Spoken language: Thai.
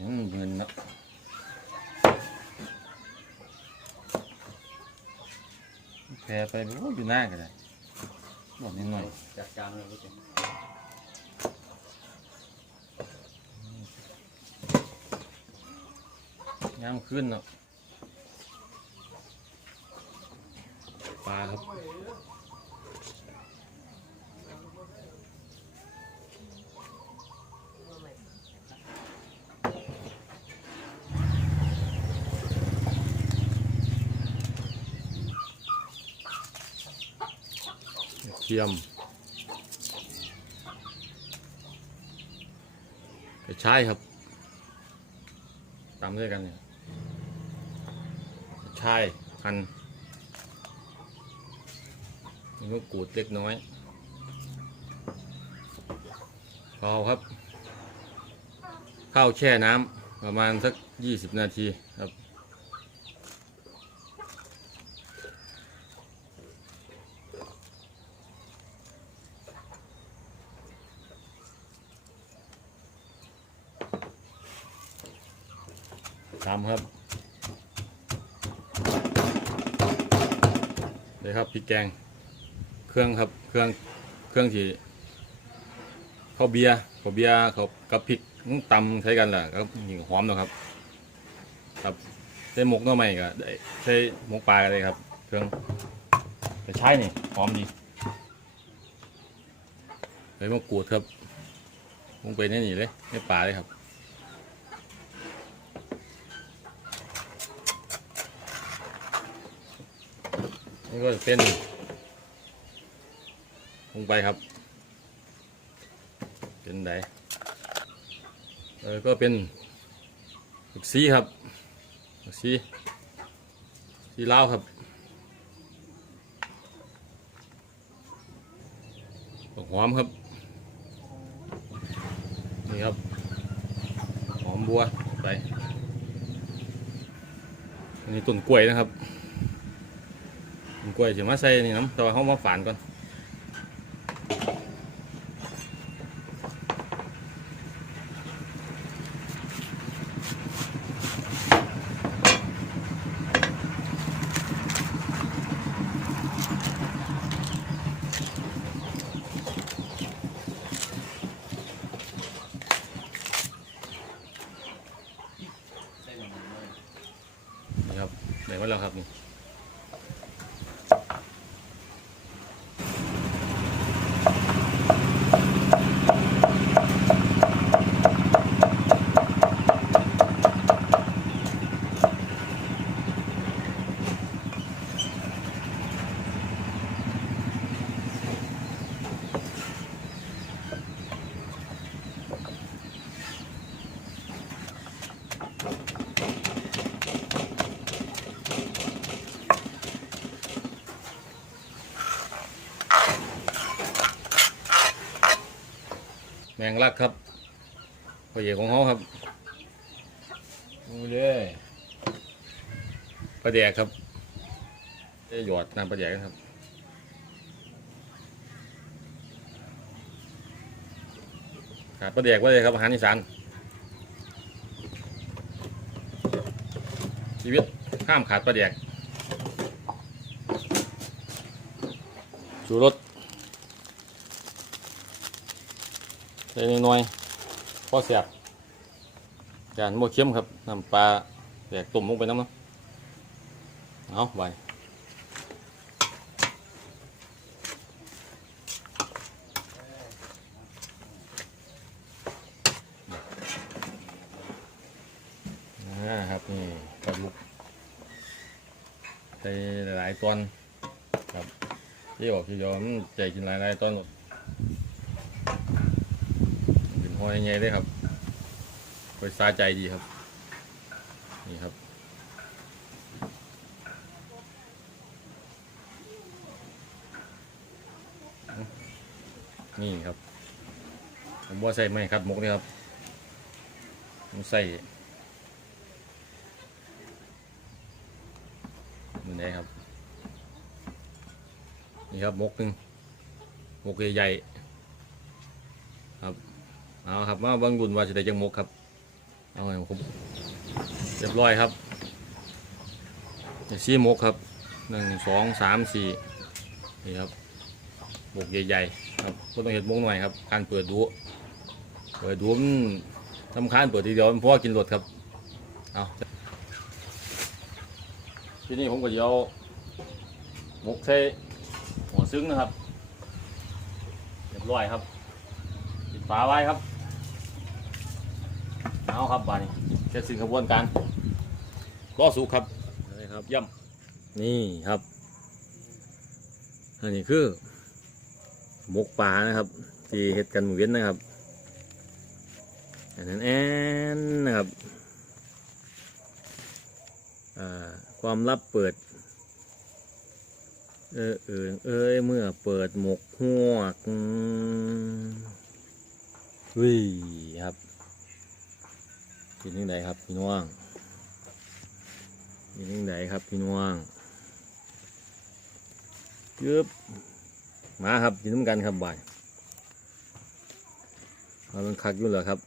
อืมเงินเนาะแพ้ไปโอ้อยู่หน้ากันเลยบอกนิดหน่อยจัดการเลยก็เป็นย่างขึ้นเนาะปลาครับ ทียม กระชายครับตามด้วยกันเนี่ยใช่พันมีมะกรูดเล็กน้อยพอครับ ข้าวแช่น้ำประมาณสักยี่สิบนาทีครับ ตามครับเลยครับพริกแกง เครื่องครับ เครื่อง เครื่องที่ข้าวเบียร์ข้าวเบียร์เขาวกับพริกตำใช้กันแหละครับหอมนะครับ ครับใช้หมกน่อไม้ก็ได้ใช้หมกปลาก็ได้ครับ เครื่องแต่ใช่นี่หอมดีเลยมะกรูดครับลงไปในนี่เลยในปลาเลยครับ นี่ก็จะเป็นลงไปครับ เป็นไหนเออก็เป็นผักซีครับผักซีซีลาวครับหอมครับ นี่ครับ หอมบัวไปอันนี้ต้นกล้วยนะครับ กล้วยสิมาใส่นี่น้ำแต่ว่าเขามาฝานก่อนนะครับไหนว่าแล้วครับนี่ งลักครับพ่อใหญ่ของเขาครับดูเลยปลาแดกครับจะหยอดน้ำปลาแดกกันครับขาดปลาแดกไว้เลยครับอาหารอีสานชีวิตห้ามขาดปลาแดกชูรส ส่น้อยๆพอเสียบจานโมเข้มครับน้ำปลาแดกตุ่มลงไปน้ำเนาะเอาไปนะครับนี่ปลาลุกใส่หลายตอนครับที่บอกที่ยอมใจกินหลายๆตอนหมด เป็น หอยใหญ่เลยครับหอยซาใจดีครับ นี่ครับนี่ครับ ผมว่าใส่ไม่ครับหมกนี่ครับผมใส่มือไหนครับ นี่ครับหมกหนึ่งหมกใหญ่ๆ เอาครับมาบังบุญว่าจะได้จังมกครับ เอาให้ผมเรียบร้อยครับซี่มกครับหนึ่งสองสามสี่นี่ครับบกใหญ่ๆครับก็ต้องเห็ดมกหน่อยครับการเปิดดูเปิดดูมันสำคัญเปิดทีเดียวมันเพราะว่ากินรถครับเอาที่นี่ผมก็จะเอาหมกใส่หัวซึ้งนะครับเรียบร้อยครับปิดฝาไว้ครับ เอาครับบานี้เสร็จสิ้นกระบวนการรอสุกครับนี่ครับย่ำนี่ครับอันนี้คือหมกปลานะครับ ที่เฮ็ดกันหมู่เว้นนะครับอันนั้นแอนนะครับอ่าความลับเปิด เออเออเอ้ยเมื่อเปิดหมกหวกอืมวิครับ กินยังไงครับพี่น้องกินยังไงครับพี่น้องยืบมาครับกินน้ำกันครับบ่ายเราต้องคักอยู่เหรอครับ